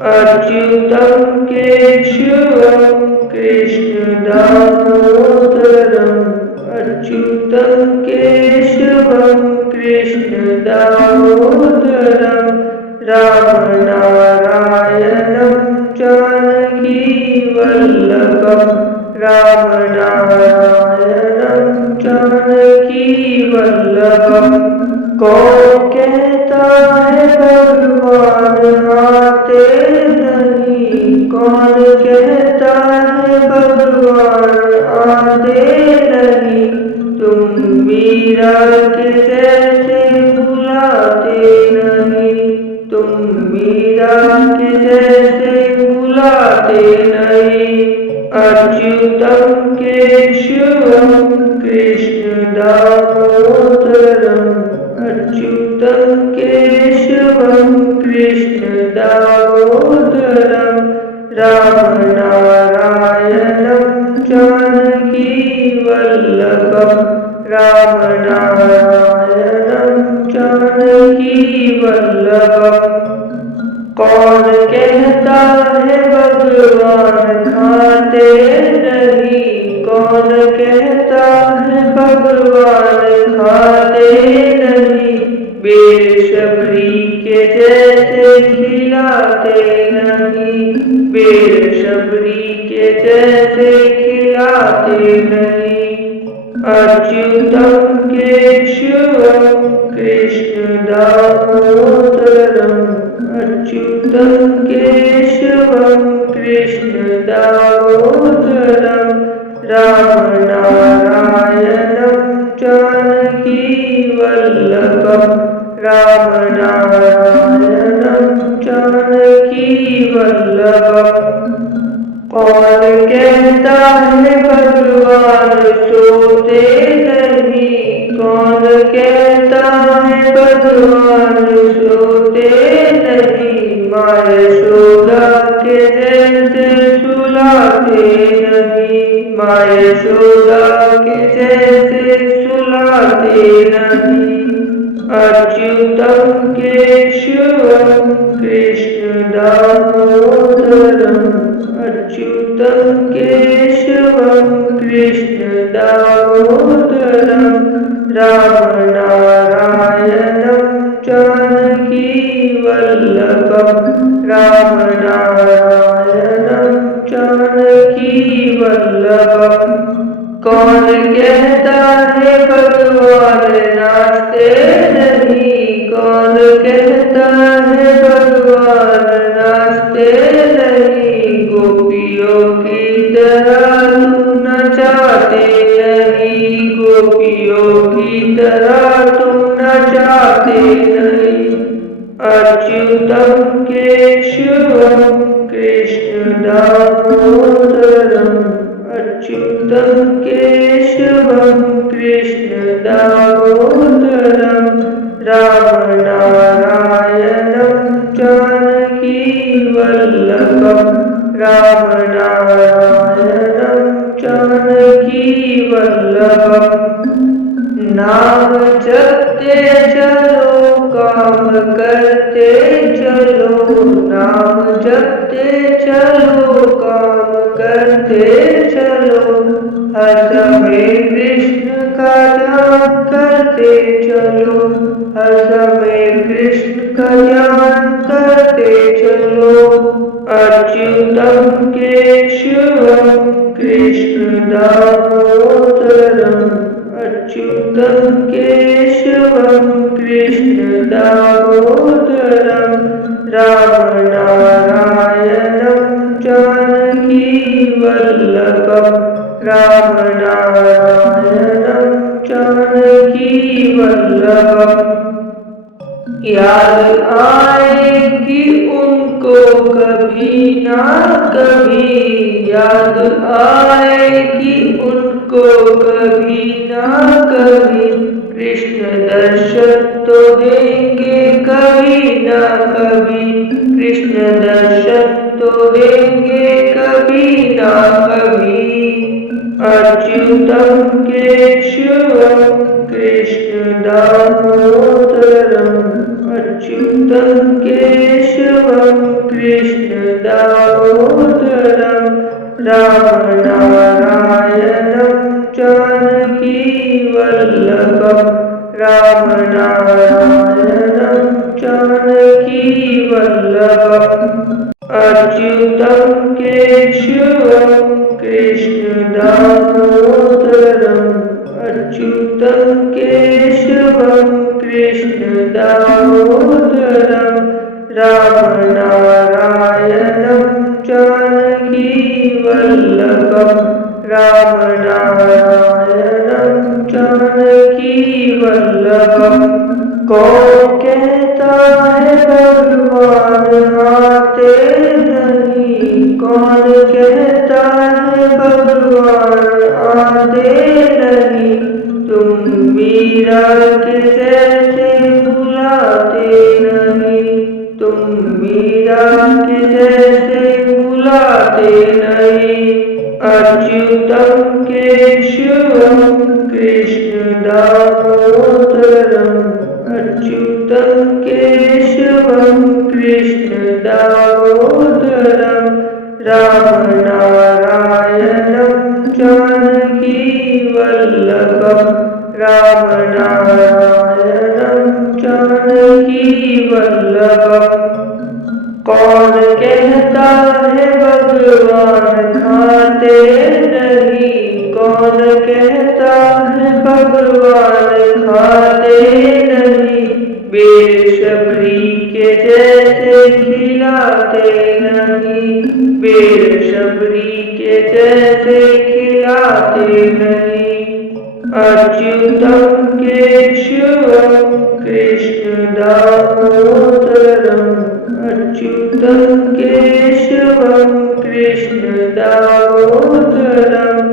अच्युतं केशवं कृष्णदामोदरम् अच्युतं केशवं कृष्णदामोदरम् रामनारायणं जानकीवल्लभं रामनारायणं जानकीवल्लभम्। कौन कहता है भगवान आते नहीं, कौन कहता है भगवान आते नहीं, तुम मीरा के जैसे बुलाते नहीं, तुम मीरा के जैसे बुलाते नहीं। अच्युतं केशवं कृष्णदामोदरम् अच्युतं केशवं कृष्णदामोदरम् रामनारायणं जानकीवल्लभं रामनारायणं जानकीवल्लभम्। कौन कहता है भगवान खाते नहीं, कौन कहता है भगवान खाते नहीं, बेसब्री के जैसे खिलाते नहीं, बेसब्री के जैसे खिलाते नहीं। अच्युतं केशवं कृष्णदामोदरम् अच्युतं केशवं कृष्णदामोदरम् रामनारायणं जानकीवल्लभं रामनारायणं जानकीवल्लभम्। कौन कहता है भगवान सोते नहीं, कौन कहता है भगवान सोते नहीं, माँ यशोदा के जैसे सुलाते नहीं, माँ यशोदा के जैसे सुलाते नहीं। अच्युतं केशवं कृष्णदामोदरम् अच्युतं केशवं कृष्णदामोदरम् रामनारायणं जानकीवल्लभं रामनारायणं जानकीवल्लभम्। कौन कहता है भगवान नाचते नहीं, कौन कहता है भगवान नाचते नहीं, गोपियों की तरह तुम नचाते नहीं, गोपियों की तरह तुम नचाते नहीं। अच्युतं केशवं कृष्णदामोदरम् अच्युतं केशवं कृष्णदामोदरम् रामनारायणं जानकीवल्लभं रामनारायणं जानकीवल्लभम्। नाम जपते चलो काम करते चलो, नाम जपते चलो काम करते चलो, हर समय कृष्ण का ध्यान करते चलो, हर समय कृष्ण का ध्यान करते चलो। अच्युतं केशवं कृष्णदामोदरम् अच्युतं केशवं कृष्णदामोदरम् रामनारायणं जानकीवल्लभं रामनारायणं जानकीवल्लभम्। याद आएगी उनको कभी ना कभी, याद आएगी उनको कभी ना कभी, कृष्ण दर्शन तो देंगे कभी ना कभी, कृष्ण दर्शन तो देंगे कभी ना कभी। अच्युतं केशवं कृष्णदामोदरम् अच्युतं केशवं कृष्ण दामोदरम राम नारायणं जानकी वल्लभं राम नारायणं जानकी वल्लभम् अच्युतं केशवं कृष्ण दामोदरम् अच्युतं केशवं कृष्ण दामोदरम् राम नारायणं जानकी वल्लभं राम नारायणं जानकी वल्लभम् कौन कहता है भगवान आते नहीं, कौन कहता है भगवान आते नहीं, तुम मीरा के जैसे बुलाते नहीं, तुम मीरा के जैसे बुलाते नहीं। अच्युतं केशवं कृष्ण दामोदरम् अच्युतं केशवं कृष्ण दामोदरम् राम नारायणं जानकी वल्लभं राम नारायणं जानकी वल्लभम् कौन कहता है भगवान खाते नहीं, कौन कहता है भगवान खाते नहीं, बेसब्री के जैसे खिलाते नहीं, बेसब्री के जैसे खिलाते नहीं। अच्युतं केशवं कृष्ण दामोदरम् अच्युतं केशवं कृष्ण दामोदरम्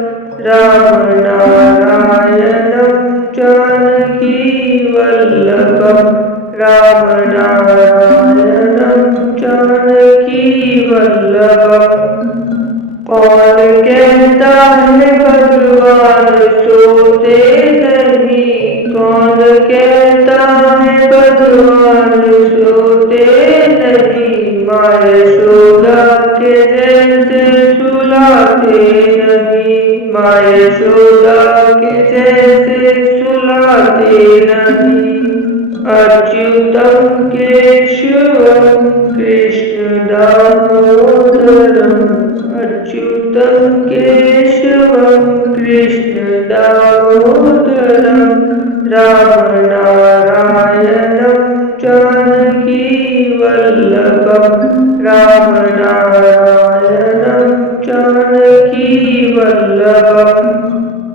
राम नारायणं जानकी वल्लभं राम नारायणं जानकी वल्लभम् कौन कहता है भगवान सोते नहीं, कौन कहता है भगवान सोते नहीं, माँ यशोदा के जैसे सुलाते नहीं, माँ यशोदा के जैसे सुलाते नहीं। अच्युतं केशवं कृष्ण दामोदरम् अच्युतं केशवं कृष्ण दामोदरम् राम नारायणं जानकी वल्लभं राम नारायणं जानकी वल्लभम्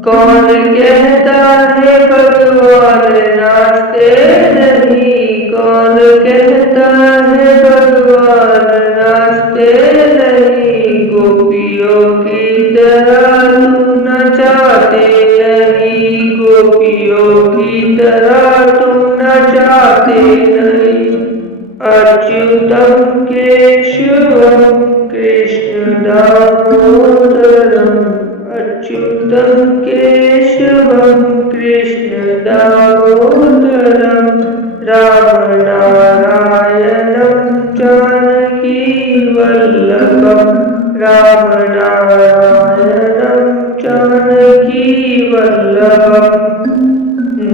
कौन कहता है भगवान नाचते नहीं, कौन कहता है भगवान नाचते नहीं, गोपियों की तरह तुम नचाते नहीं, गोपियों की तरह तुम नचाते नहीं। अच्युतं केशवं कृष्ण दामोदरम् अच्युतं केशवं कृष्ण दामोदरम् राम नारायणं जानकी वल्लभं राम नारायणं जानकी वल्लभम्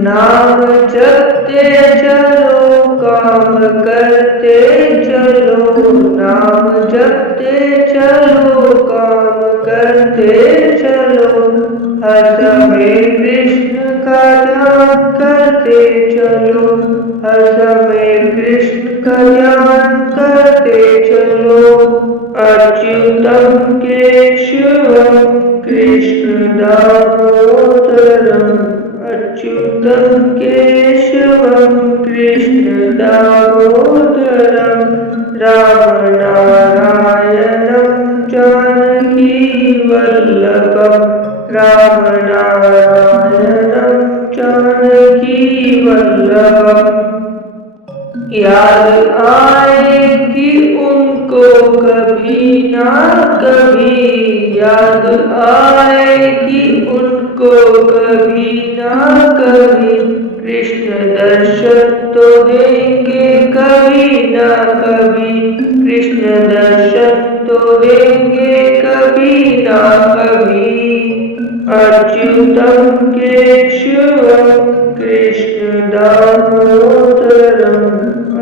नाम जपते चलो काम करते चलो, नाम जपते चलो काम करते चलो, हर समय कृष्ण का ध्यान करते चलो, हर समय कृष्ण का ध्यान करते चलो। अच्युतं केशवं कृष्ण दामोदरम् अच्युतं केशवं कृष्ण दामोदरम् राम नारायणं जानकी वल्लभं राम नारायणं जानकी वल्लभम् याद आएगी उनको कभी ना कभी, याद आएगी उनको कभी ना कभी, कृष्ण दर्शन तो देंगे कभी ना कभी, कृष्ण दर्शन तो देंगे कभी ना कभी। अच्युतम केशवम कृष्ण दामोदरम,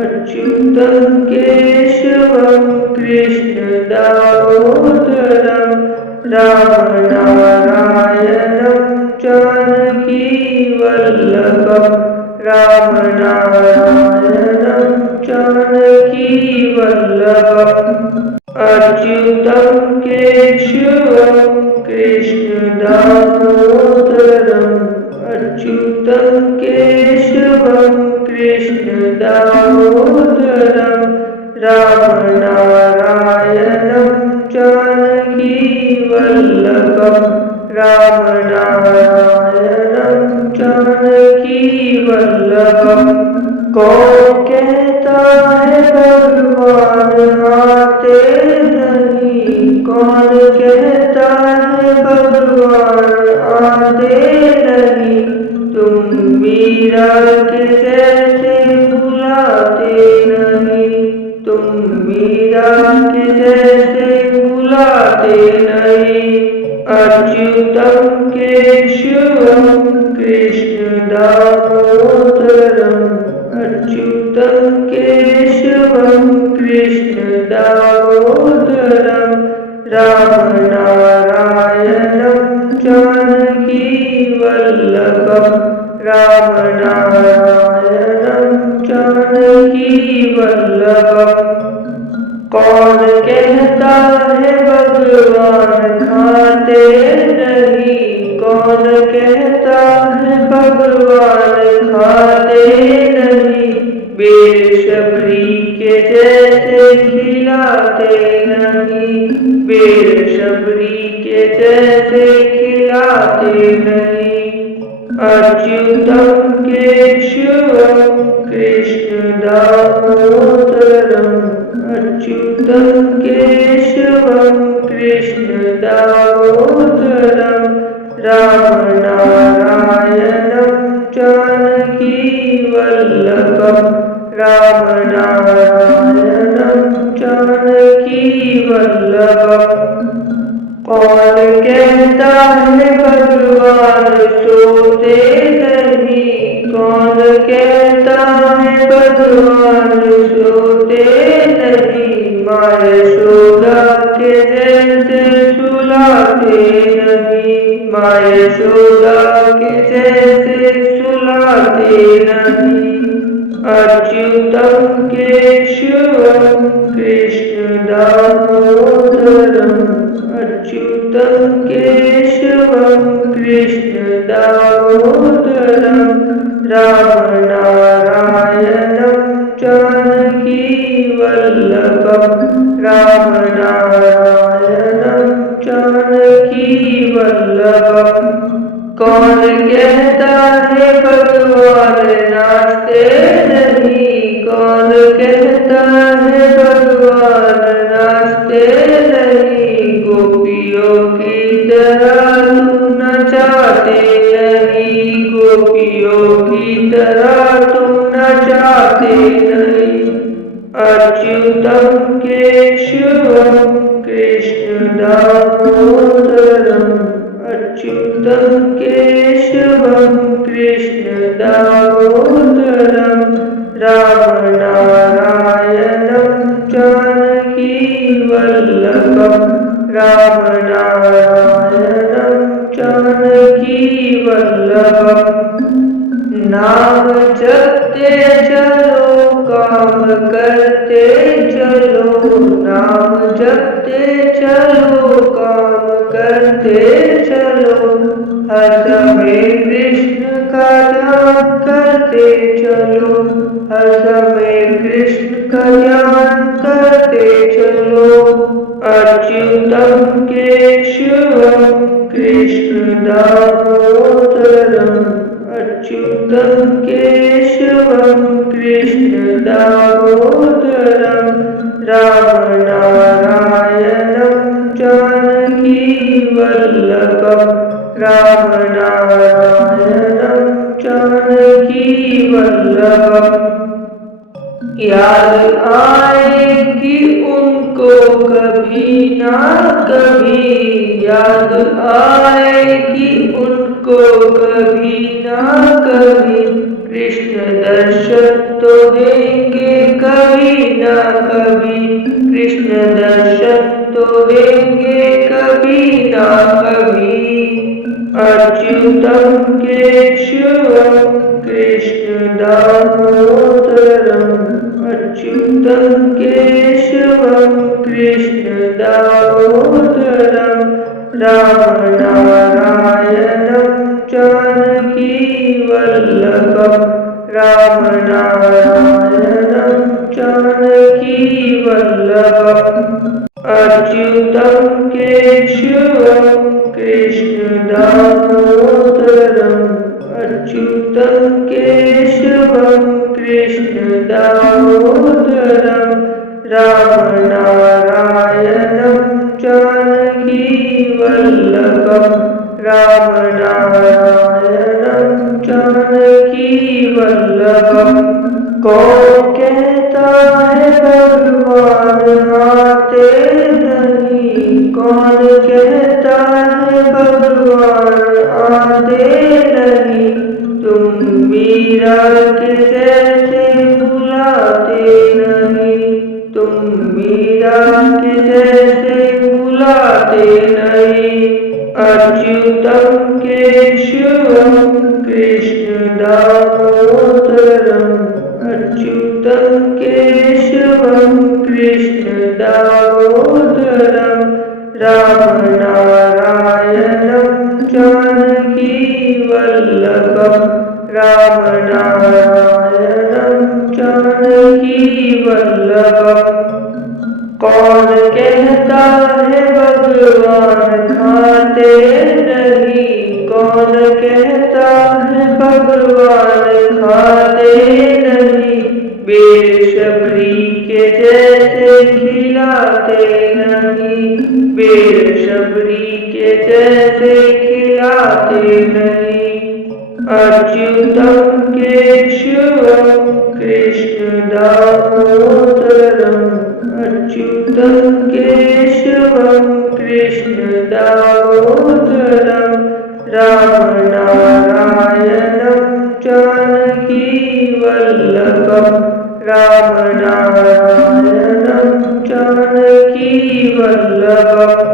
अच्युतम केशवम कृष्ण दामोदरम, राम नारायणं जानकी वल्लभं, राम नारायणं जानकी वल्लभम्। अच्युतं केशवं कृष्ण दामोदरम्, अच्युतं केशवं कृष्ण दामोदरम्, राम नारायणं जानकी वल्लभम्, राम नारायणं जानकी वल्लभम्। कौन कहता है भगवान आते नहीं, कौन कहता है भगवान आते नहीं, तुम मीरा के जैसे बुलाते नहीं, तुम मीरा के जैसे बुलाते नहीं। अच्युतम केशवम कृष्ण दामोदरम, अच्युतम केशवम कृष्ण दामोदरम, राम नारायणं जानकी वल्लभम्, राम नारायणं जानकी वल्लभम्। कौन कहता है भगवान खाते नहीं, कौन कहता है भगवान खाते नहीं, बेशबरी के जैसे खिलाते नहीं, बेशबरी के जैसे खिलाते नहीं। अच्युतम केशवम कृष्ण दामोदरम, अच्युतम केशवम कृष्ण दामोदरम, राम नारायणं जानकी वल्लभम्, राम नारायणं जानकी वल्लभम्। कौन कहता है भगवान सोते नहीं, कौन कहता है भगवान सोते नहीं, माँ यशोदा के जैसे सुलाते नहीं, माँ यशोदा के जैसे सुलाते नहीं। अच्युतम केशवम कृष्ण दामोदरम, अच्युतम केशवम कृष्ण दामोदरम, राम नारायणं जानकी वल्लभम्, राम नारायणं जानकी वल्लभम्। कौन कहता है भगवान नाचते नहीं, कौन कहता है भगवान नाचते नहीं, गोपियों की तरह तुम नचाते नहीं, गोपियों की तरह तुम नचाते नहीं। अच्युतम केशवम कृष्ण दामोदरम, अच्युतम केशवम कृष्ण दामोदरम, राम नारायणं जानकी वल्लभम्, राम नारायणं जानकी वल्लभम्। नाम जपते चलो काम करते चलो, नाम जपते चलो काम करते चलो, हर समय कृष्ण का ध्यान करते चलो, हर समय कृष्ण का ध्यान करते चलो। अच्युतम केशवम कृष्ण दामोदरम, अच्युतम केशवम कृष्ण दामोदरम, राम नारायणं जानकी वल्लभम्, राम नारायणं जानकी वल्लभम्। याद आएगी उनको कभी कभी ना कभी याद आएगी उनको, कभी ना कभी कृष्ण दर्शन तो देंगे, कभी ना कभी कृष्ण दर्शन तो देंगे, कभी ना कभी। अच्युतं केशवं कृष्ण दामोदरम्, अच्युतं केशवं कृष्ण दामोदरम्, राम नारायणं जानकी वल्लभम्, राम नारायणं जानकी वल्लभम्। अच्युतं केशवं कृष्ण दामोदरम्, अच्युतं केशवं कृष्ण दामोदरम्, राम नारायणं जानकी वल्लभम्, राम नारायणं जानकी वल्लभम्। कौन कहता है भगवान आते नहीं, कौन कहता है भगवान आते नहीं, तुम मीरा के जैसे बुलाते नहीं, तुम मीरा के जैसे बुलाते नहीं। अच्युतं केशवं कृष्ण दामोदरम्, अच्युतं केशवं कृष्ण दामोदरम्, राम नारायणं जानकी वल्लभम्, राम नारायणं जानकी वल्लभम्। कौन कहता है भगवान खाते नहीं, कौन कहता है भगवान खाते नहीं, बेसब्री के जैसे खिलाते नहीं, बेसब्री के जैसे खिलाते नहीं। अच्युतं केशवं कृष्ण दामोदरम्, अच्युतं केशवं कृष्ण दामोदरम्, राम नारायणं जानकी वल्लभम्, राम नारायणं जानकी वल्लभम्।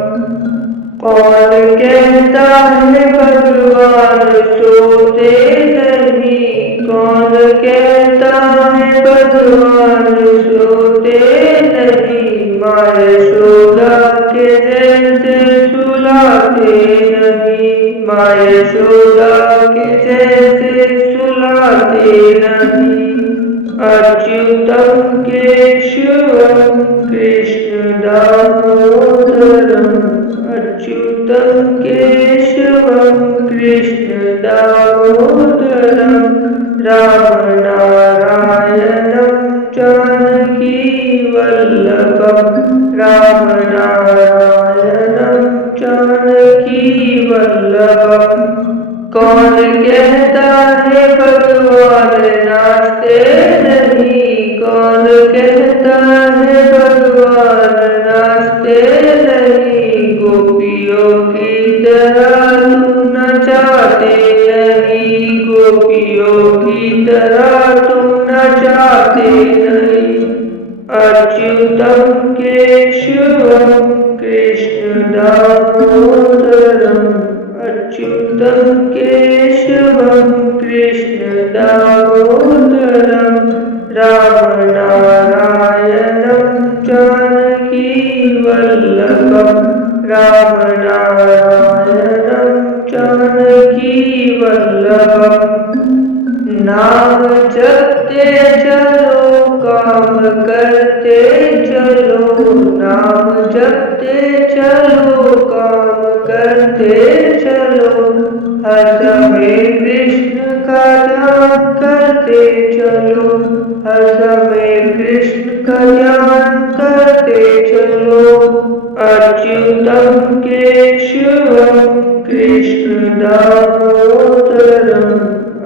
कौन कहता है भगवान सोते नहीं, कौन कहता है भगवान सोते नहीं, माँ यशोदा के जैसे सुलाते नहीं, माँ यशोदा के जैसे सुलाते नहीं। अच्युतं केशवं कृष्ण दामोदरम्, अच्युतं केशवं कृष्ण दामोदरम्, राम नारायणं जानकी वल्लभम्, राम नारायणं जानकी वल्लभम्। कौन कहता है भगवान नाचते नहीं, कौन कहता है भगवान नाचते नहीं, गोपियों की तरह तुम नचाते नहीं, गोपियों की तरह तुम नचाते नहीं। अच्युतं केशवं कृष्ण दामोदरम्, अच्युतं केशवं कृष्ण दामोदरम्, राम नारायणं जानकी वल्लभम्, राम नारायणं जानकी वल्लभम्। नाम जपते चलो काम करते चलो, नाम जपते चलो काम करते चलो, हर समय कृष्ण का ध्यान करते चलो, हर समय कृष्ण का ध्यान करते चलो। अच्युतं केशवं कृष्ण दामोदरम्,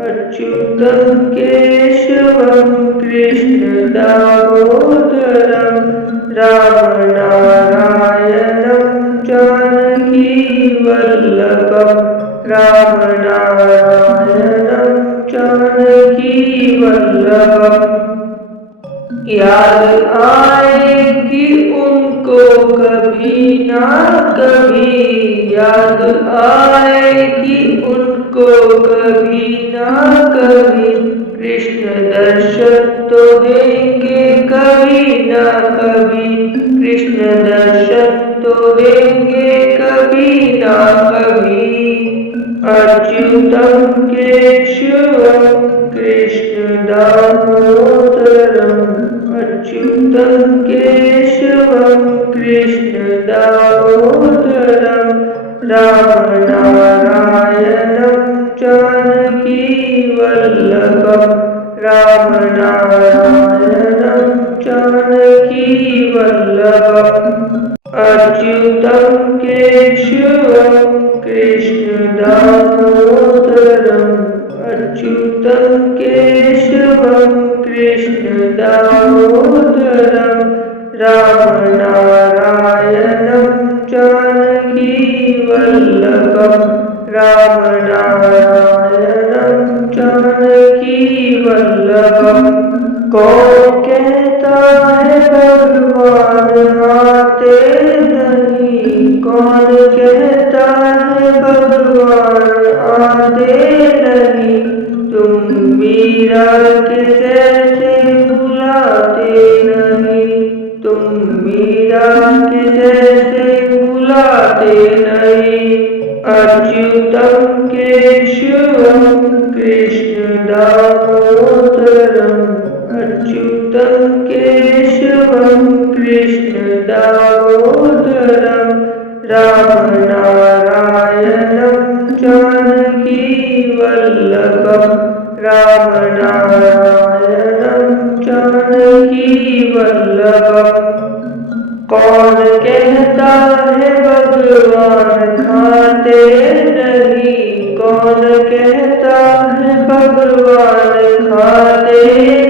अच्युतं केशवं कृष्ण दामोदरम्, राम नारायणं वल्लभम् राम नारायणं जानकी वल्लभम्। याद आएगी उनको कभी ना कभी, याद आएगी उनको कभी ना कभी, कृष्ण दर्शन तो देंगे कभी ना कभी, कृष्ण दर्शन तो देंगे कभी ना कभी। अच्युतं केशवं कृष्ण दामोदरम्, अच्युतं केशवं कृष्ण दामोदरम् राम नारायणं जानकी वल्लभम् राम नारायणं जानकी वल्लभम्। अच्युतं केशवं कृष्ण दामोदरम्, अच्युतं केशवं कृष्ण दामोदरम् राम नारायणं जानकी वल्लभम् राम नारायणं जानकी वल्लभम्। कौन कहता है भगवान आते नहीं, कौन कहता है भगवान आते नहीं, तुम मीरा के जैसे बुलाते नहीं, तुम मीरा के जैसे बुलाते नहीं। अच्युतं केशवं कृष्ण दामोदरम्, अच्युतं केशवं कृष्ण दामोदरम् राम नारायणं जानकी वल्लभम् राम नारायणं जानकी वल्लभम्। कौन कहता है भगवान खाते नहीं, कौन कहता है भगवान खाते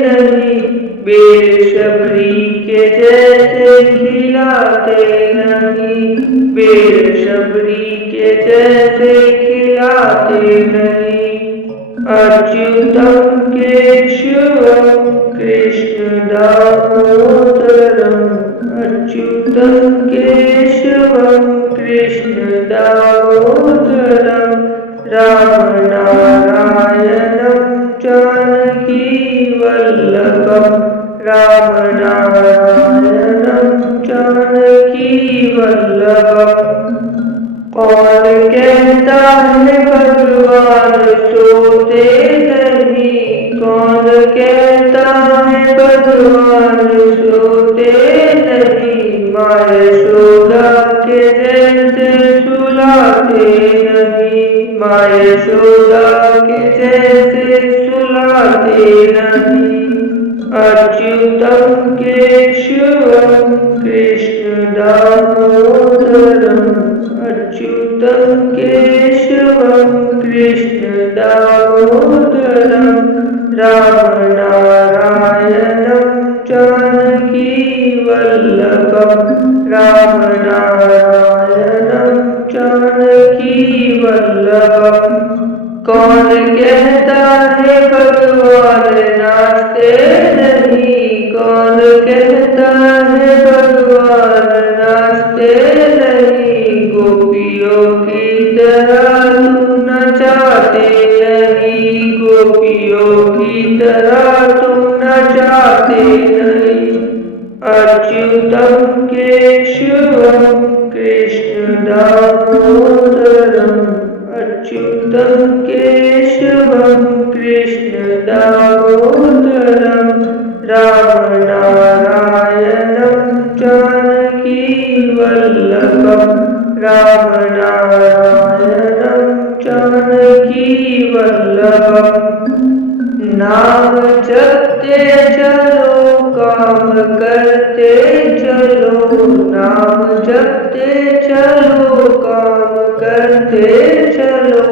नहीं, बेशबरी के जैसे खिलाते नहीं, बेशबरी के जैसे खिलाते नहीं। अच्युतं केशवं कृष्ण दामोदरम्, अच्युतं केशवं कृष्ण दामोदरम् राम नारायणं जानकी वल्लभम् राम नारायणं जानकी वल्लभम्। कौन कहता है भगवान सोते नहीं, कौन कहता है भगवान सोते नहीं, माँ यशोदा के जैसे सुलाते नहीं, माँ यशोदा के जैसे सुलाते नहीं। अच्युतं केशवं कृष्ण दामोदरम्, अच्युतं केशवं कृष्ण दामोदरम् राम नारायणं जानकी वल्लभम् राम नारायणं जानकी वल्लभम्। कौन कहता है भगवान नाचते नहीं, कौन कहता है भगवान नाचते नहीं, गोपियों की तरह तुम नचाते नहीं, गोपियों की तरह तुम नचाते नहीं। अच्युतं केशवं कृष्ण दामोदरम्, अच्युतं केशवं कृष्ण दामोदरम् राम नारायणं जानकी वल्लभम् राम नारायणं जानकी वल्लभम्। नाम जपते चलो काम करते चलो, नाम जपते चलो काम करते चलो,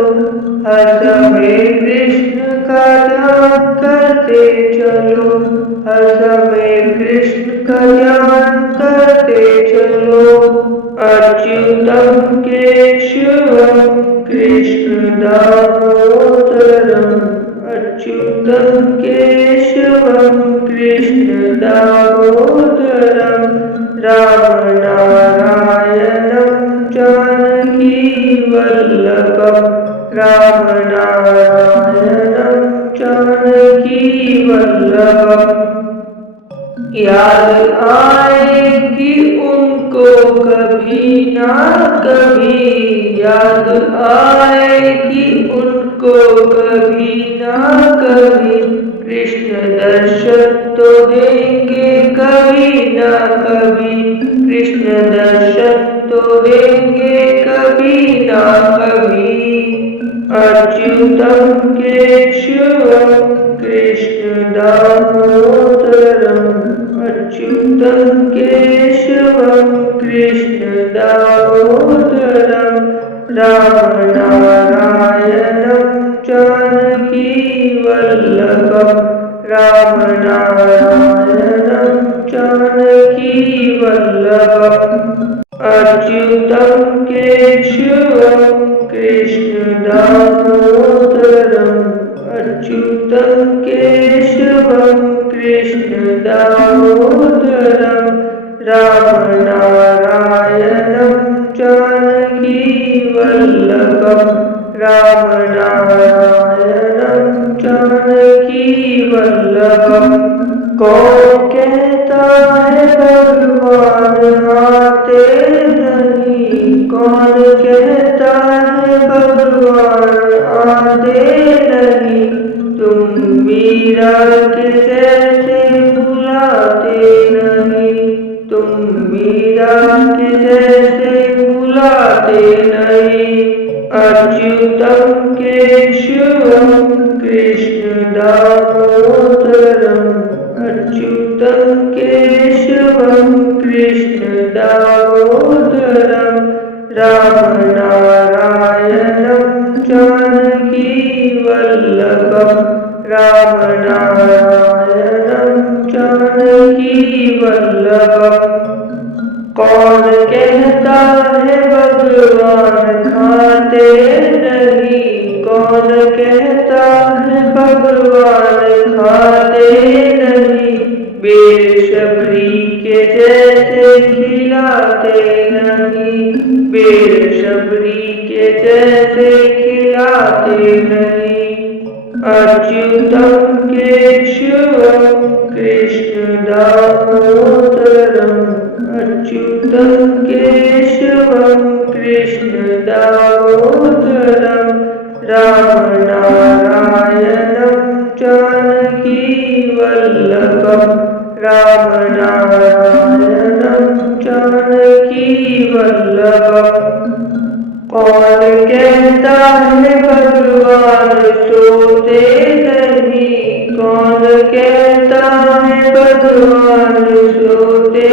हर समय कृष्ण का ध्यान करते चलो, हर समय कृष्ण का ध्यान करते चलो। अच्युतं केशवं कृष्ण दामोदरम् अच्युतं केशवं कृष्ण दामोदरम् राम नारायणं जानकी वल्लभम् राम नारायणं जानकी वल्लभम्। याद आएगी उनको कभी ना कभी, याद आएगी उनको कभी ना कभी, कृष्ण दर्शन तो देंगे कभी ना कभी, कृष्ण दर्शन तो देंगे कभी ना कभी। अच्युतं केशवं कृष्ण दामोदरम् अच्युतं केशवं कृष्ण दामोदरम् राम नारायणं जानकी वल्लभम् राम नारायणं जानकी वल्लभम्। अच्युतं केशवं कृष्ण दामोदरम् अच्युतं केशवं कृष्ण दामोदरम् राम नारायणं जानकी वल्लभम् राम नारायणं जानकी वल्लभम्। कौन कहता है भगवान आते नहीं, कौन कहता है भगवान आते नहीं, तुम मीरा के जैसे बुलाते नहीं, तुम मीरा के जैसे बुलाते नहीं। अच्युतं केशवं कृष्ण दामोदरम् अच्युतं केशवं कृष्ण दामोदरम् राम नारायणं जानकी वल्लभम् राम नारायणं जानकी वल्लभम्। कौन कहता है भगवान खाते नहीं, कौन कहता है भगवान खाते नहीं, बेशबरी के जैसे खिलाते नहीं, बेशबरी के जैसे खिलाते नहीं। अच्युतं केशवं कृष्ण दामोदरम् अच्युतं केशवं कृष्ण दामोदरम् राम नारायणं जानकी वल्लभम् राम नारायणं जानकी वल्लभम्। कौन कहता है भगवान सोते नहीं, कौन कहता है भगवान सोते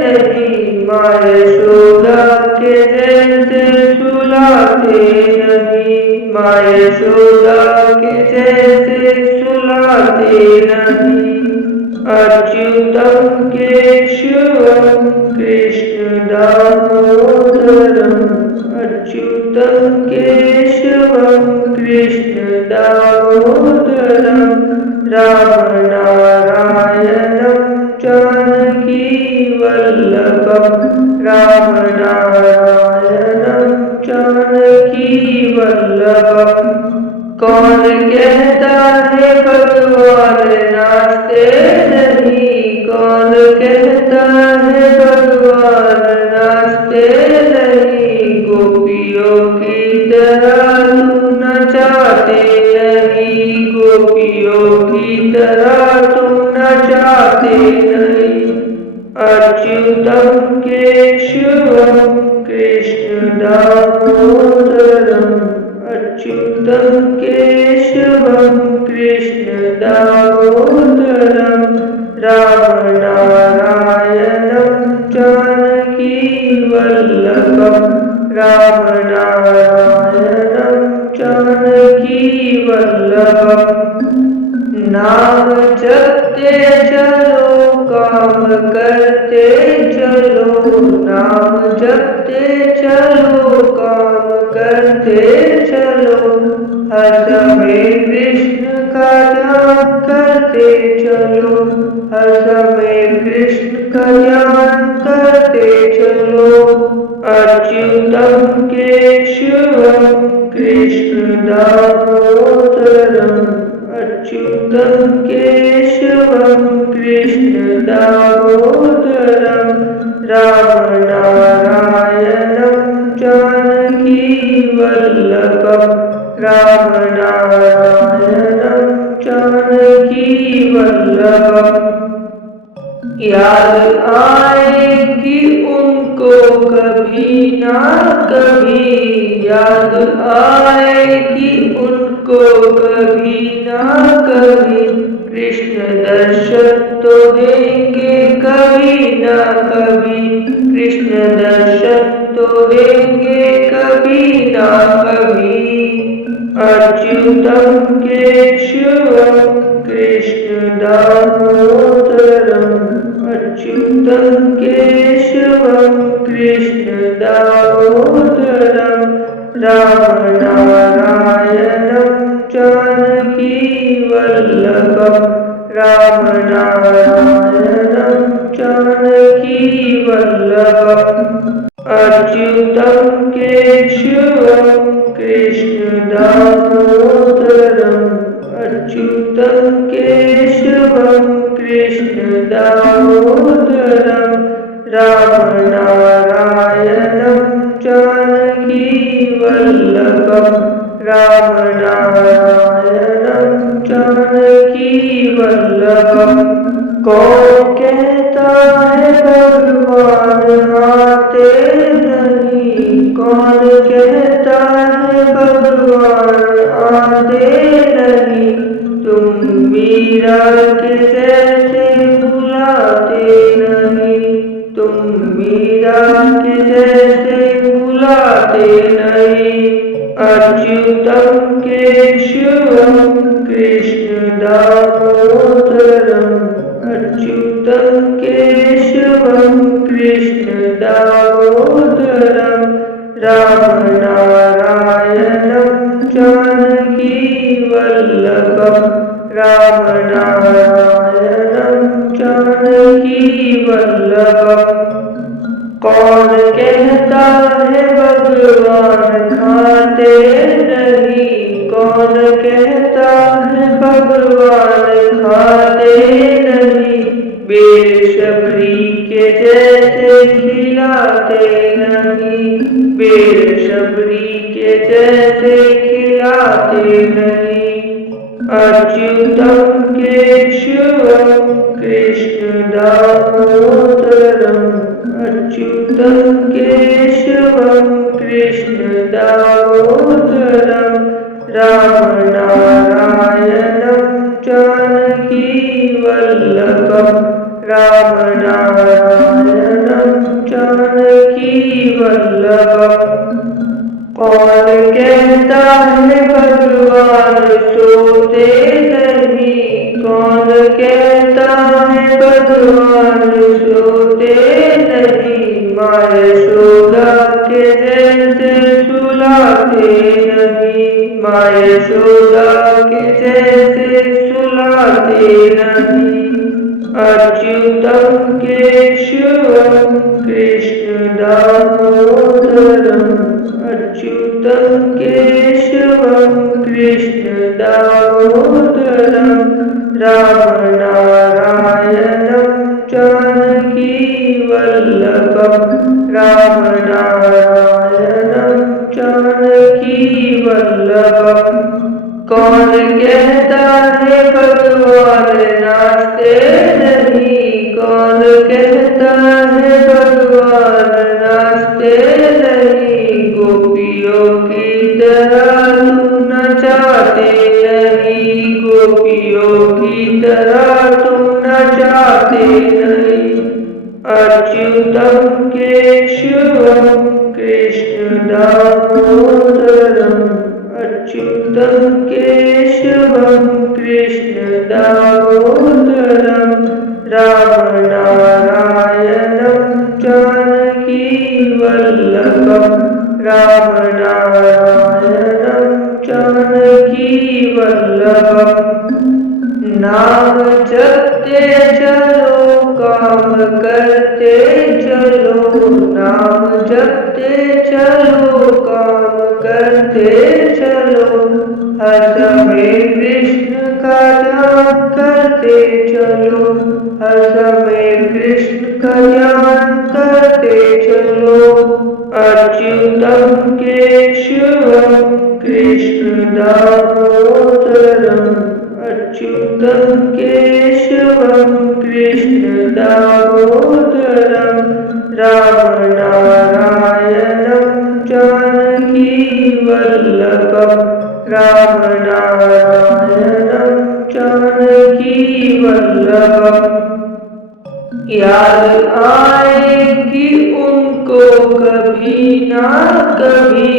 नहीं, माँ यशोदा के जैसे सुलाते नहीं, माँ यशोदा के जैसे सुलाते नहीं। अच्युतं केशवं कृष्ण दामोदरम् अच्युतं केशवं कृष्ण दामोदरम् राम नारायणं जानकी वल्लभम् राम नारायणं जानकी वल्लभम्। कौन कहता है भगवान नाचते नहीं, कौन कहता है भगवान नाचते नहीं, गोपियों की तरह तुम नचाते नहीं, गोपियों की तरह तुम नचाते नहीं। अच्युतं केशवं कृष्ण दामोदरम् अच्युतं केशवं कृष्ण दामोदरम् राम नारायणं जानकी वल्लभम् राम नारायणं जानकी वल्लभम्। नाम जपते चलो काम करते चलो, नाम जपते चलो काम करते चलो, कभी ना कभी याद आएगी उनको, कभी ना कभी कृष्ण दर्शन तो देंगे, कभी ना कभी कृष्ण दर्शन तो देंगे, कभी ना कभी। अच्युतं केशवं कृष्ण दामोदरम्, अच्युतं केशवं कृष्ण दामोदरम्, राम नारायणं जानकी वल्लभम्, राम नारायणं जानकी वल्लभम्। अच्युतं केशवं कृष्ण दामोदरम्, अच्युतं केशवं कृष्ण दामोदरम्, राम नारायणं जानकी वल्लभम्, राम नारायणं जानकी वल्लभम्। कौन कहता है भगवान आते नहीं, कौन कहता है भगवान आते नहीं, तुम मीरा के जैसे बुलाते नहीं, तुम मीरा के जैसे बुलाते नहीं। अच्युतं केशवं कृष्ण दामोदरम्, अच्युतं केशवं कृष्ण दामोदरम्, राम नारायणं जानकी वल्लभम्, राम नारायणं जानकी वल्लभम्। कौन कहता है भगवान खाते नहीं, कौन कहता है भगवान खाते नहीं, बेसब्री के जैसे खिलाते नहीं, बेसब्री के जैसे खिलाते नहीं। अच्युतं केशवं कृष्ण दामोदरम्, अच्युतं केशवं कृष्ण दामोदरम्, राम नारायणं जानकी वल्लभम्, राम नारायणं जानकी वल्लभम्। कौन कहता है भगवान सोते नहीं, कौन कहता है भगवान सोते नहीं, माँ यशोदा के जैसे सुलाते नहीं, माँ यशोदा के जैसे सुलाते नहीं। अच्युतं केशवं कृष्ण दामोदरम्, अच्युतं केशवं कृष्ण दामोदरम्, राम नारायणं जानकी वल्लभम्, राम नारायणं जानकी वल्लभम्। कौन कहता है भगवान नाचते नहीं, कौन कहता है भगवान नाचते नहीं, गोपियों की तरह तुम नचाते नहीं, गोपियों की तरह तुम नचाते नहीं। अच्युतं केशवं कृष्ण दामोदरम्, अच्युतं केशवं कृष्ण दामोदरम्, राम नारायणं जानकी वल्लभम्, राम नारायणं जानकी वल्लभम्। नाम जपते चलो काम करते चलो, नाम जपते चलो काम करते चलो, हर समय कृष्ण का ध्यान करते चलो, हर समय कृष्ण का ध्यान करते चलो। अच्युतं केशवं कृष्ण दामोदरम्, अच्युतं केशवं कृष्ण दामोदरम्, राम नारायणं वल्लभम् राम नारायणं जानकी वल्लभम्। याद आएगी उनको कभी ना कभी,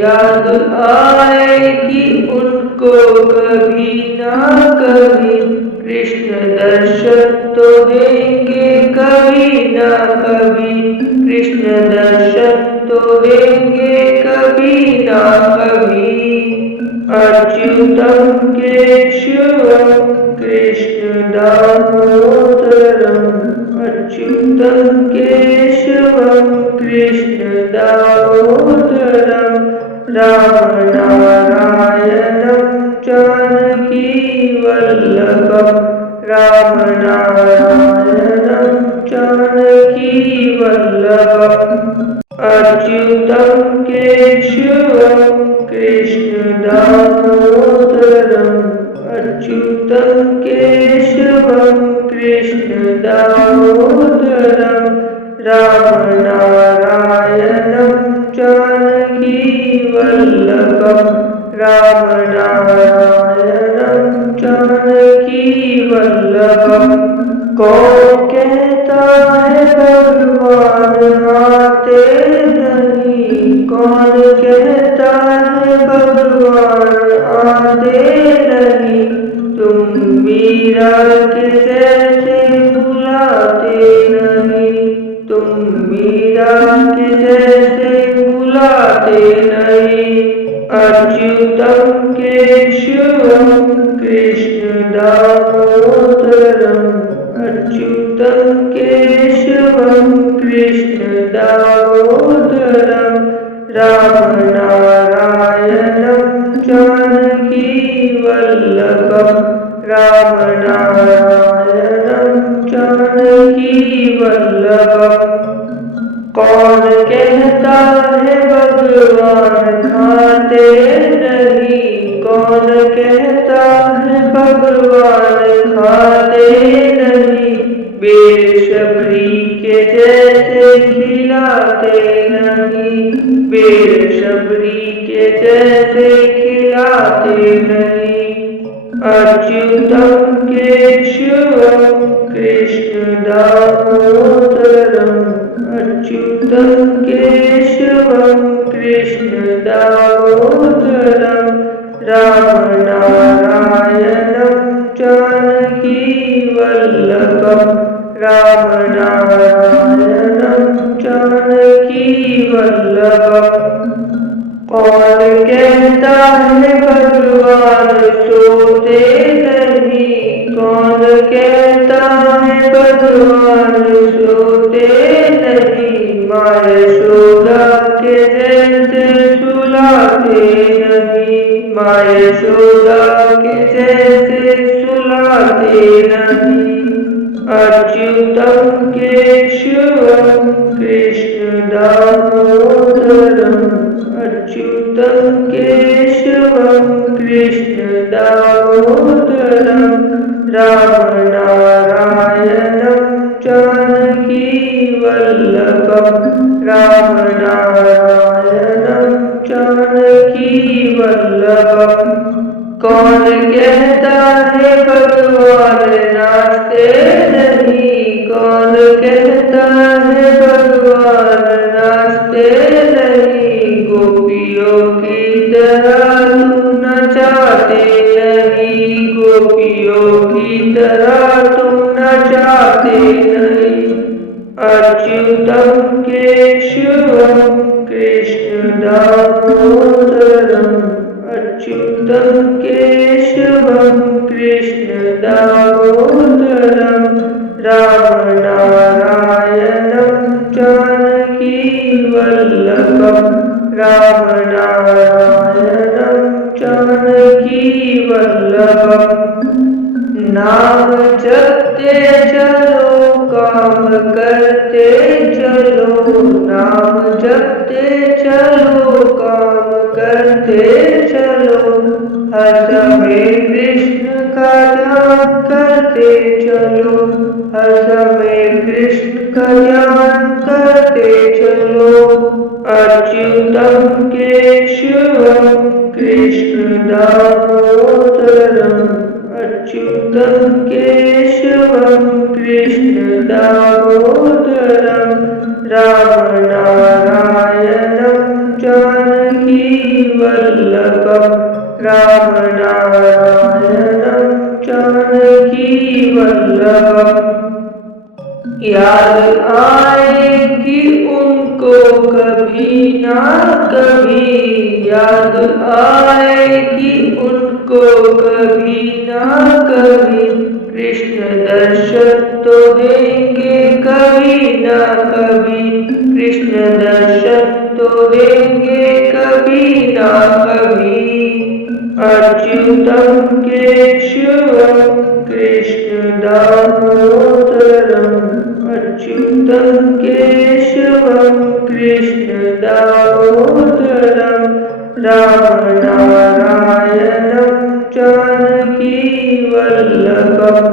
याद आएगी उनको कभी ना कभी, कृष्ण दर्शन तो देंगे कभी ना कभी, कृष्ण दर्शन तो देंगे कभी ना कभी। अच्युतं केशवं कृष्ण दामोदरम्, अच्युतं केशवं कृष्ण दामोदरम् राम नारायणं जानकी वल्लभम् राम नारायणं जानकी वल्लभम्। अच्युतं केशवं कृष्ण दामोदरम्, अच्युतं केशवं कृष्ण दामोदरम् राम नारायणं जानकी वल्लभम् राम नारायणं जानकी वल्लभम्। कौन कहता है भगवान आते नहीं, कौन कहता है भगवान आते नहीं, तुम मीरा के जैसे बुलाते नहीं, तुम मीरा के जैसे बुलाते नहीं। अच्युतं केशवं कृष्ण दामोदरम्, अच्युतं केशवं कृष्ण दामोदरम् राम नारायणं जानकी वल्लभम् राम नारायणं जानकी वल्लभम्। कौन कहता है भगवान खाते नहीं, कौन कहता है भगवान खाते नहीं, बेसब्री के जैसे खिलाते नहीं, बेसब्री के जैसे खिलाते नहीं। अच्युतं केशवं कृष्ण दामोदरम्, अच्युतं केशवं कृष्ण दामोदरम् राम नारायणं जानकी वल्लभम् राम नारायणं जानकी वल्लभम्। कौन कहता है भगवान सोते नहीं, कौन कहता है भगवान सोते नहीं, माँ यशोदा के जैसे सुलाते नहीं, माँ यशोदा के जैसे सुलाते नहीं। अच्युतं केशवं कृष्ण दामोदरम्, अच्युतं केशवं कृष्ण दामोदरम् राम नारायणं जानकी वल्लभम् राम नारायणं जानकी वल्लभम्। कौन कहता है भगवान नाचते नहीं, कौन कहता है भगवान नाचते नहीं, गोपियों की तरह तुम नचाते नहीं, गोपियों की तरह तुम नचाते नहीं। अच्युतं केशवं कृष्ण दामोदरम्, अच्युतं केशवं कृष्ण दामोदरम् राम नारायणं जानकी वल्लभम् राम नारायणं जानकी वल्लभम्। नाम जपते चलो काम करते चलो, नाम जपते चलो काम करते चलो, हर समय कृष्ण का ध्यान करते चलो, हर समय कृष्ण का ध्यान करते चलो। अच्युतं केशवं कृष्ण दामोदरम् अच्युतं केशवं कृष्ण दामोदरम् राम नारायणं जानकी वल्लभम् राम नारायणं जानकी वल्लभम्। याद आएगी उनको कभी ना कभी, याद आएगी उनको कभी ना कभी, कृष्ण दर्शन तो देंगे कभी ना कभी, कृष्ण दर्शन तो देंगे कभी ना कभी। अच्युतं केशवं कृष्ण दामोदरम् अच्युतं केशवं कृष्ण दामोदरम् राम नारायणं जानकी वल्लभम्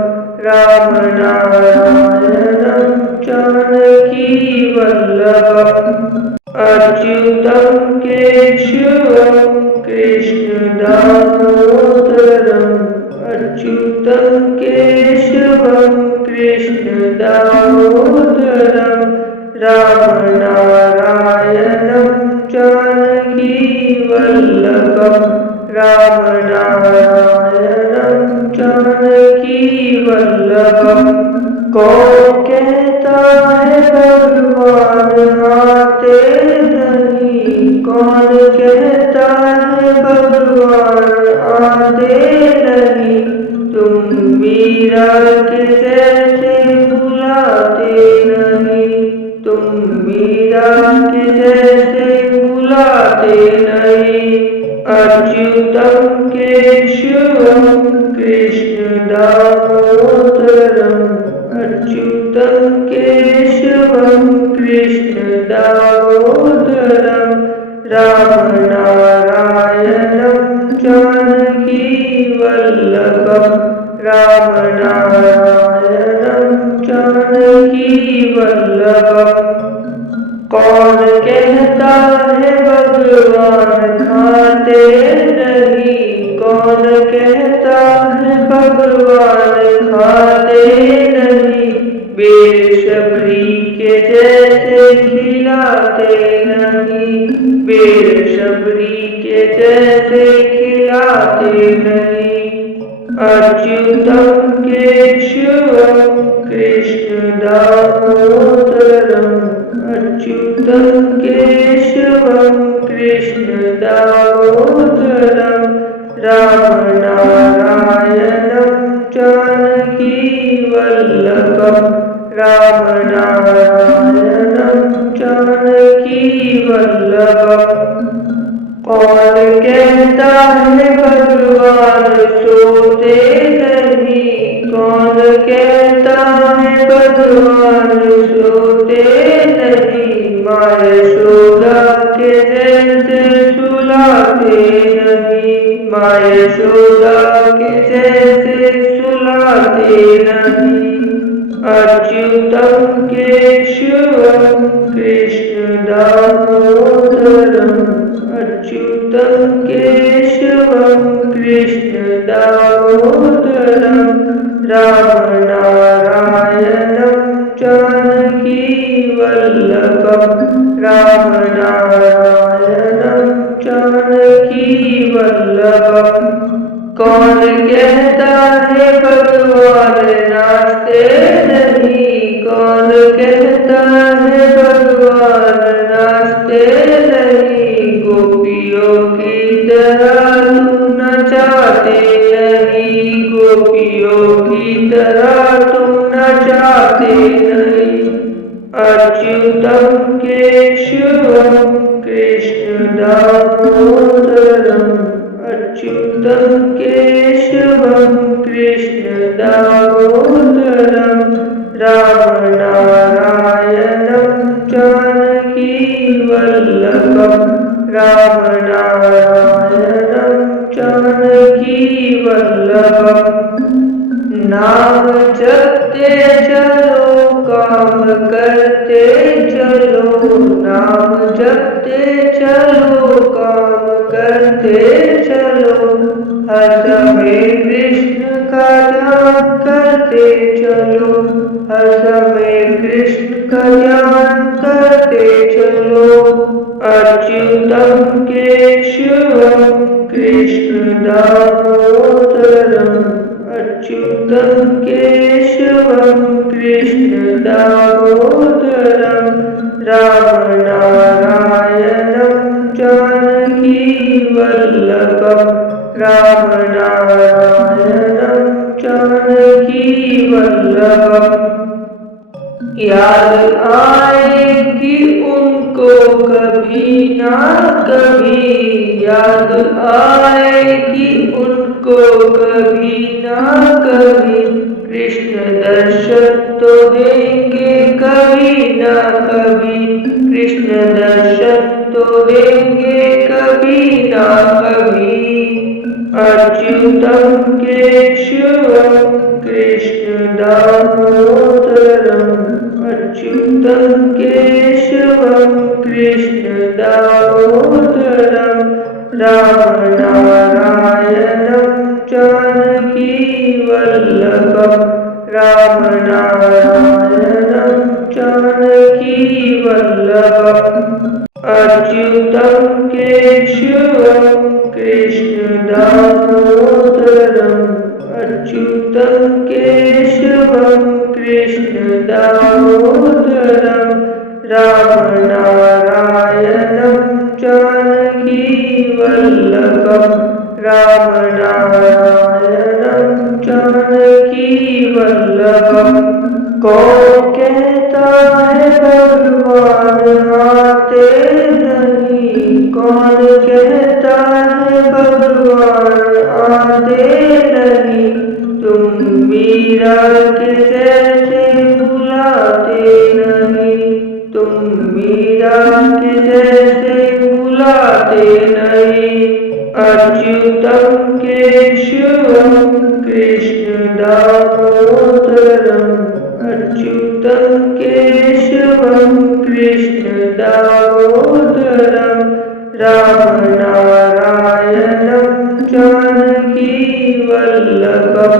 राम नारायणं जानकी वल्लभम्। अच्युतं केशवं कृष्ण दामोदरम् अच्युतं केशवं कृष्ण दामोदरम् राम नारायणं जानकी वल्लभम् राम नारायणं जानकी वल्लभम्। कौन कहता है भगवान आते नहीं, कौन कहता है भगवान आते नहीं, तुम मीरा के जैसे बुलाते नहीं, तुम मीरा के जैसे बुलाते नहीं। अच्युतं केशवं कृष्ण दामोदरम् अच्युतं केशवं कृष्ण दामोदरम् राम नारायणं जानकी वल्लभम् राम नारायणं जानकी वल्लभम्। कौन कहता है भगवान खाते नहीं, कौन कहता है भगवान खाते नहीं, बेसब्री के जैसे खिलाते नहीं, बेसब्री के जैसे खिलाते नहीं। अच्युतं केशवं कृष्ण दामोदरम् अच्युतं केशवं कृष्ण दामोदरम् राम नारायणं जानकी वल्लभम् राम नारायणं जानकी वल्लभम्। कौन कहता है भगवान सोते नहीं, कौन कहता है भगवान सोते नहीं, माँ यशोदा के जैसे सुलाते नहीं, माँ यशोदा के जैसे सुलाते नहीं। अच्युतं केशवं कृष्ण दामोदरम् अच्युतं केशवं कृष्ण दामोदरम् राम नारायणं जानकी वल्लभम् राम नारायणं जानकी वल्लभम्। कौन कहता है भगवान नाचते नहीं, कौन कहता है भगवान नाचते नहीं, गोपियों की तरह तुम नचाते नहीं, गोपियों की तरह तुम नचाते नहीं। अच्युतं केशवं कृष्ण दामोदरम् अच्युतं केशवं कृष्ण दामोदरम् राम नारायणं जानकी वल्लभम् राम नारायणं जानकी वल्लभम्। नाम जपते चलो काम करते चलो, नाम जपते चलो काम करते करते चलो, हर समय कृष्ण का ध्यान करते चलो, हर समय कृष्ण का ध्यान करते चलो। अच्युतम केशवम कृष्ण दामोदरम, अच्युतम केशवम कृष्ण दामोदरम, राम नारायणं जानकी वल्लभं, राम नारायणं जानकी वल्लभं। याद आएगी उनको कभी ना कभी, याद आएगी उनको कभी ना कभी, कृष्ण दर्शन तो देंगे कभी ना कभी, कृष्ण दर्शन तो देंगे कभी ना कभी। अच्युतम केशवम कृष्ण दामोदरम, अच्युतम केशवम कृष्ण दामोदरम, राम नारायणं जानकी वल्लभं, राम नारायणं जानकी वल्लभम्। अच्युतं केशवं कृष्ण दामोदरम्, अच्युतं केशवं कृष्ण दामोदरम्, राम नारायणं जानकी वल्लभं, राम नारायणं जानकी वल्लभम्। कौन कहता है भगवान आते नहीं, कौन कहता है भगवान आते नहीं, तुम मीरा के जैसे बुलाते नहीं, तुम मीरा के जैसे बुलाते नहीं। अच्युतम केशवम कृष्ण दामोदरम, अच्युतं केशवं कृष्ण दामोदरम, राम नारायणं जानकी वल्लभं,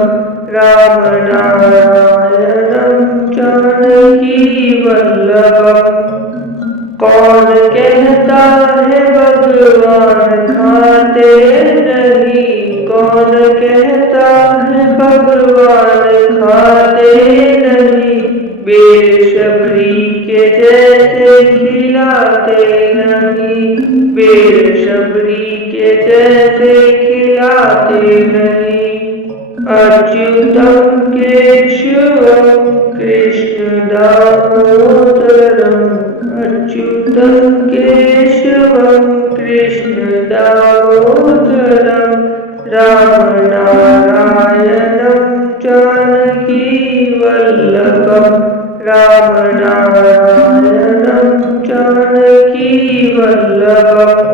राम नारायणं जानकी वल्लभम्। कौन कहता है भगवान खाते नहीं, कौन कहता है भगवान खाते नहीं, बेशबरी के जैसे खिलाते नहीं, बेशबरी के जैसे खिलाते नहीं। अच्युतं केशवं कृष्ण दामोदरम, अच्युतं केशवं कृष्ण दामोदरम, राम नारायणं जानकी वल्लभं, राम नारायणं जानकी वल्लभम्।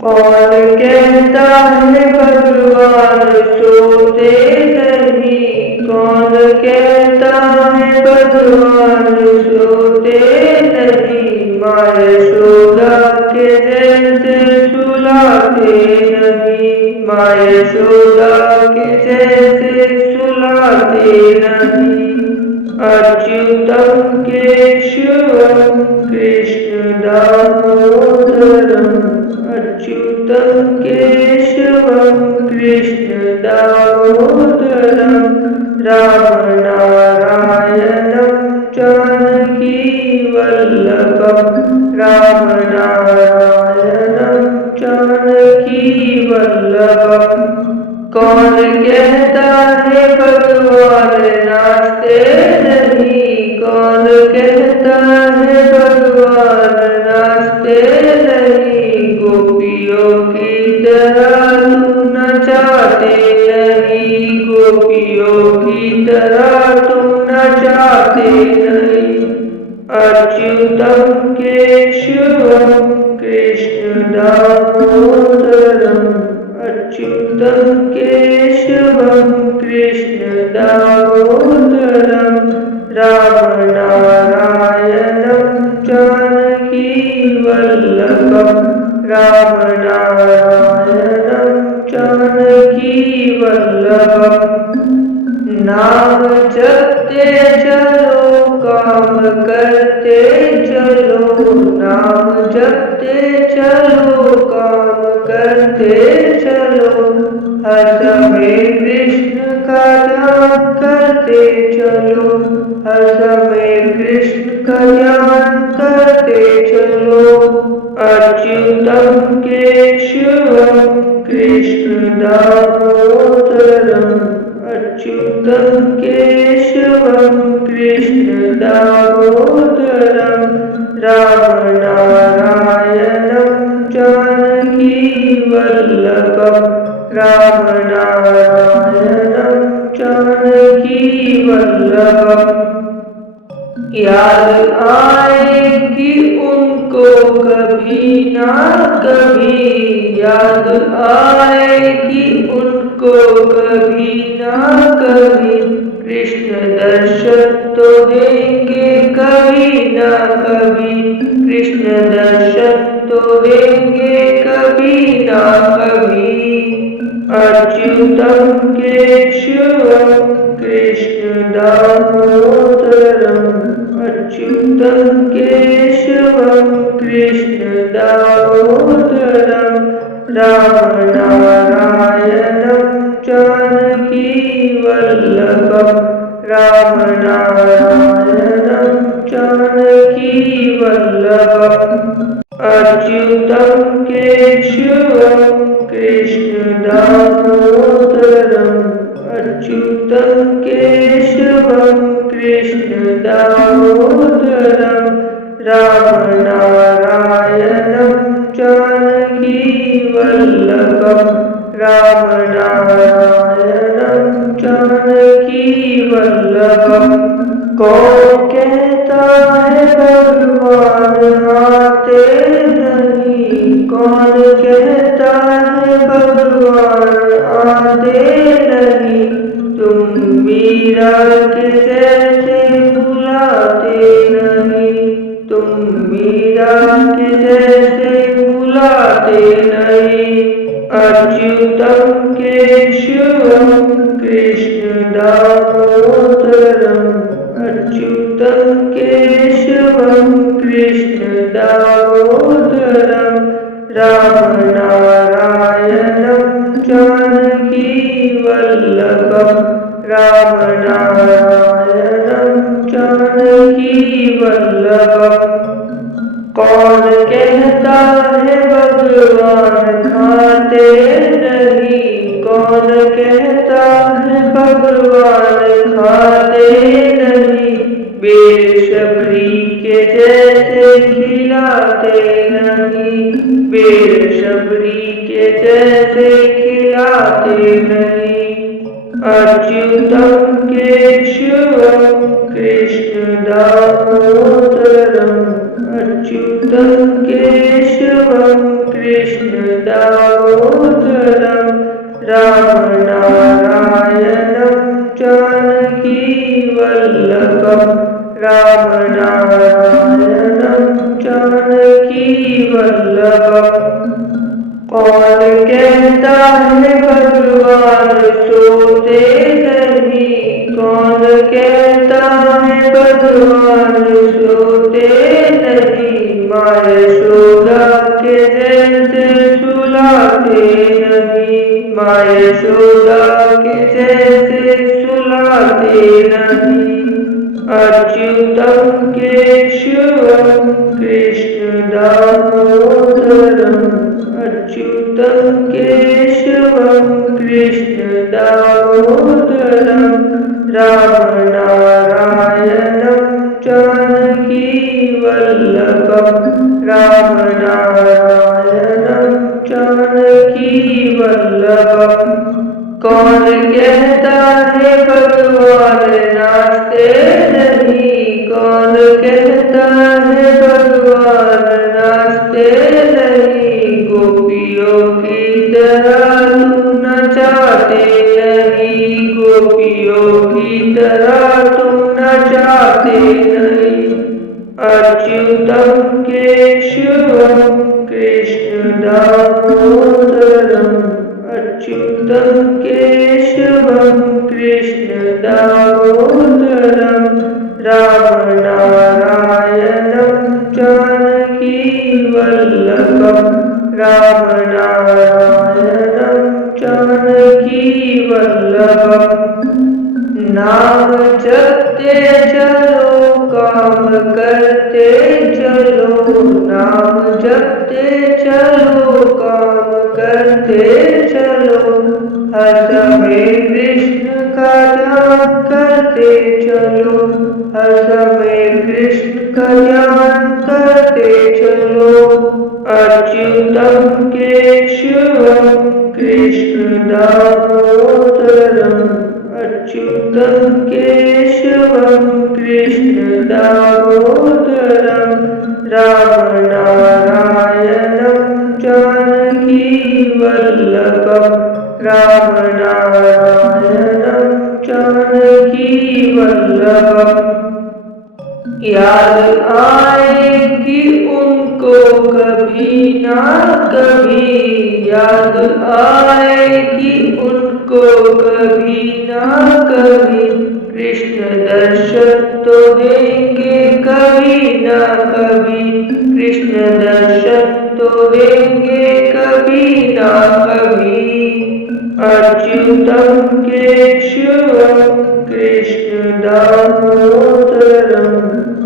कौन कहता है भगवान सोते नहीं, कौन कहता है भगवान सोते नहीं, माँ यशोदा के जैसे सुलाते नहीं, माँ यशोदा के जैसे सुलाते नहीं। अच्युतं केशवं कृष्ण दामोदरम, अच्युतं केशवं कृष्ण दामोदरम, राम नारायणं जानकी वल्लभं, राम नारायणं जानकी वल्लभम्। कौन कहता है भगवान नाचते नहीं, कौन कहता है भगवान नाचते नहीं, गोपियों की तरह तुम नचाते नहीं, गोपियों की तरह तुम नचाते नहीं। अच्युतं केशवं कृष्ण दामोदरम, अच्युतं केशवं कृष्ण दामोदरम, राम नारायणं जानकी वल्लभं, राम नारायणं जानकी वल्लभम्। नाम जपते चलो काम करते चलो, नाम जपते चलो काम करते चलो, हर समय कृष्ण का ध्यान करते चलो, हर समय कृष्ण का ध्यान करते चलो। अच्युतं केशवं कृष्ण दामोदरम्, अच्युतं केशवं कृष्ण दामोदरम्। राम नारायणं जानकी वल्लभम्, राम नारायणं जानकी वल्लभम्। याद आएगी उनको कभी ना कभी, याद आएगी उनको कभी ना कभी, कृष्ण दर्शन तो देंगे कभी ना कभी, कृष्ण दर्शन तो देंगे कभी ना कभी। अच्युतं केशवं कृष्ण दामोदरम्, अच्युतं केशवं कृष्ण दामोदरम्। राम नारायणं जानकी वल्लभम्, राम नारायणं जानकी वल्लभम्। अच्युतं केशवं कृष्ण दामोदरम्, अच्युतं केशवं कृष्ण दामोदरम्। राम नारायणं जानकी वल्लभम्, राम नारायणं जानकी वल्लभम्। कौन कहता है भगवान आते नहीं, कौन कहता है भगवान आते नहीं, तुम मीरा के जैसे बुलाते नहीं, तुम मीरा के जैसे बुलाते नहीं। अच्युतं केशवं कृष्ण दामोदरम्, अच्युतं केशवं कृष्ण दामोदरम्। राम नारायणं जानकी वल्लभम्, राम नारायणं जानकी वल्लभम्। कौन कहता है भगवान खाते नहीं, कौन कहता है भगवान खाते नहीं, बेसब्री के जैसे खिलाते नहीं, बेसब्री के जैसे खिलाते नहीं। अच्युतं केशवं कृष्ण दामोदरम्, अच्युतं केशवं कृष्ण दामोदरम्। राम नारायणं जानकी वल्लभम्, राम नारायणं जानकी वल्लभम्। कौन कहता है भगवान सोते नहीं, कौन कहता है भगवान सोते नहीं, माँ यशोदा के जैसे सुलाते नहीं, माँ यशोदा के जैसे सुलाते नहीं। अच्युतं केशवं कृष्ण दामोदरम्, अच्युतं केशवं कृष्ण दामोदरम्। राम नारायणं जानकी वल्लभम्, राम नारायणं जानकी वल्लभम्। कौन कहता है भगवान नाचते नहीं, कौन कहता है भगवान नाचते नहीं, गोपियों की तरह तुम नचाते नहीं, गोपियों की तरह तुम नचाते नहीं। अच्युतं केशवं कृष्ण दामोदरम अच्युतम केशवम कृष्ण दामोदरम राम नारायणं जानकी वल्लभम राम नारायणं जानकी वल्लभम। नाम जपते चलो काम करते चलो, नाम जपते चलो काम करते चलो, हर समय कृष्ण का ध्यान करते चलो, हर समय कृष्ण का ध्यान करते चलो। अच्युतम केशवम कृष्ण दामोदरम अच्युतम केशवम कृष्ण दामोदरम राम नारायणं जानकी वल्लभम राम नारायणं जानकी वल्लभम। याद आएगी उनको कभी ना कभी, याद आएगी उनको कभी ना कभी, कृष्ण दर्शन तो देंगे कभी ना कभी, कृष्ण दर्शन तो देंगे कभी ना कभी। अच्युतम केशवम कृष्ण दामोदरम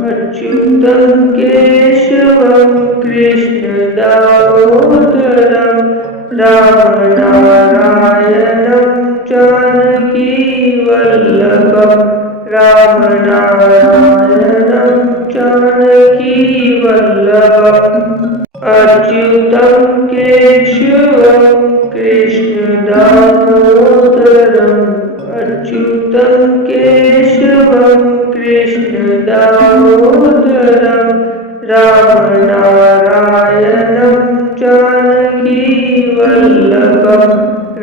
अच्युतम केशवम कृष्ण दामोदरम राम नारायणं जानकी वल्लभम राम नारायणं जानकी वल्लभम। अच्युतम केशवम कृष्ण दामोदरम अच्युतम केशवम कृष्ण दामोदरम राम नारायणं जानकी वल्लभम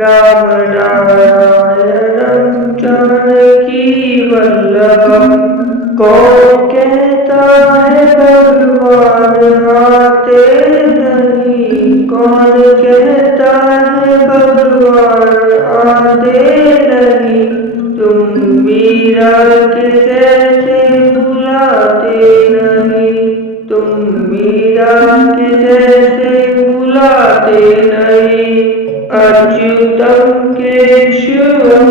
राम नारायणं जानकी वल्लभम। कौन कहता है भगवान आते नहीं, कौन कहता है भगवान आते नहीं, तुम मीरा के जैसे बुलाते नहीं, तुम मीरा के जैसे बुलाते नहीं। अच्युतम केशवम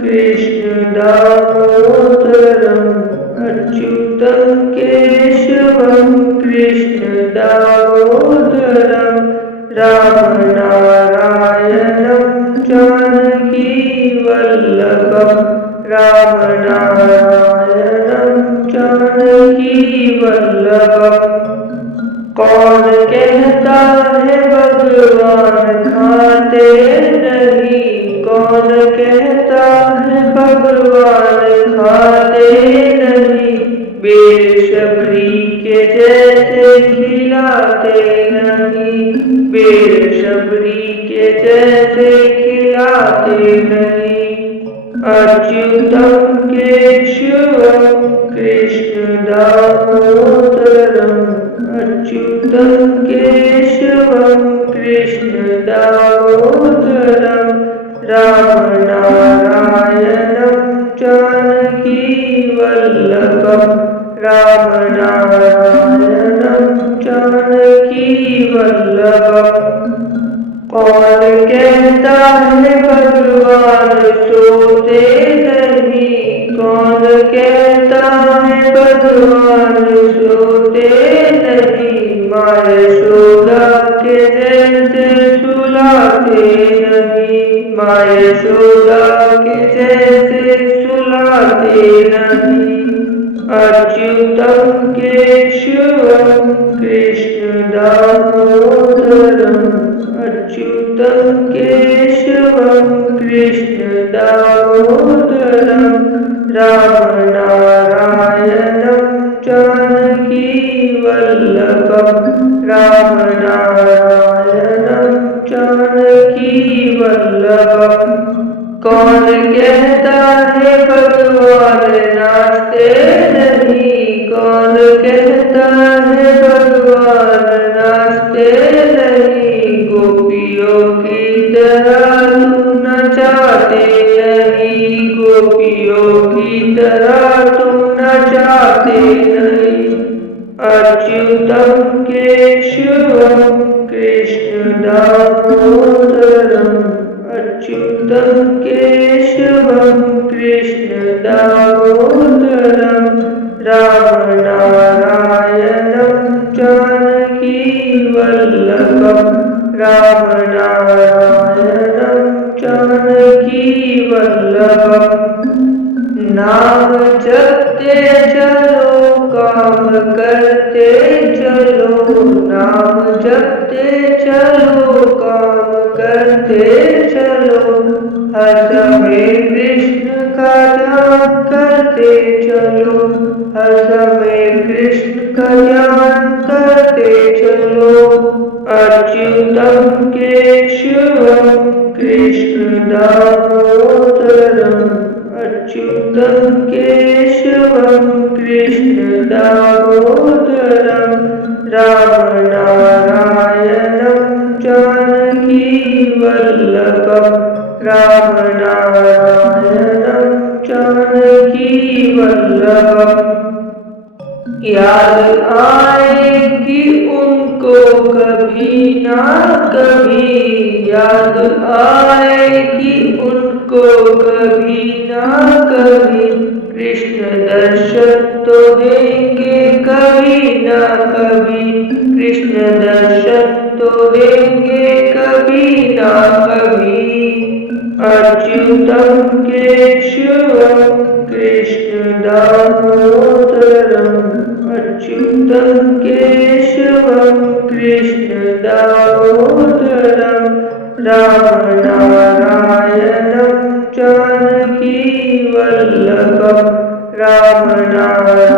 कृष्ण दामोदरम अच्युतम केशवम कृष्ण दामोदरम राम नारायणं जानकी वल्लभम राम नारायणं जानकी वल्लभम। कौन कहता है भगवान खाते नहीं, कौन कहता है भगवान खाते नहीं, बेसब्री के जैसे खिलाते नहीं, बेसब्री के जैसे खिलाते नहीं। अच्युतम केशवम कृष्ण दामोदरम अच्युतम केशवम कृष्ण दामोदरम राम नारायणं जानकी वल्लभम राम नारायणं जानकी वल्लभम। कौन कहता है भगवान सोते नहीं, कौन कहता है भगवान सोते नहीं, माँ यशोदा के जैसे सुलाते नहीं, माँ यशोदा के जैसे सुलाते नहीं। अच्युतम केशवम कृष्ण दामोदरम अच्युतम केशवम कृष्ण दामोदरम राम नारायणं जानकी वल्लभम राम नारायणं जानकी वल्लभम। कौन कहता है भगवान नाचते नहीं, कौन कहता है भगवान नाचते नहीं, गोपियों की तरह तुम नचाते नहीं, गोपियों की तरह तुम नचाते नहीं। अच्युतम केशवम कृष्ण दामोदरम, अच्युतम केशवम कृष्ण दामोदरम, राम नारायणं जानकी वल्लभम, राम नारायणं जानकी वल्लभम। नाम जपते चलो काम करते चलो, नाम जपते चलो काम करते चलो, हर समय कृष्ण का ध्यान करते चलो, हर समय कृष्ण का ध्यान करते चलो। अच्युतम केशवम कृष्ण दामोदरम, अच्युतम केशवम कृष्ण दामोदरम, राम नारायणं जानकी वल्लभम, राम नारायणं जानकी वल्लभम। याद आएगी उनको कभी ना कभी, याद आएगी उनको कभी ना कभी, कृष्ण दर्शन तो देंगे कभी ना कभी, कृष्ण दर्शन तो देंगे कभी ना कभी। अच्युतम केशवम कृष्ण दामोदरम, अच्युतम केशवम कृष्ण दामोदरम, राम नारायणं जानकी वल्लभम, राम नारायणं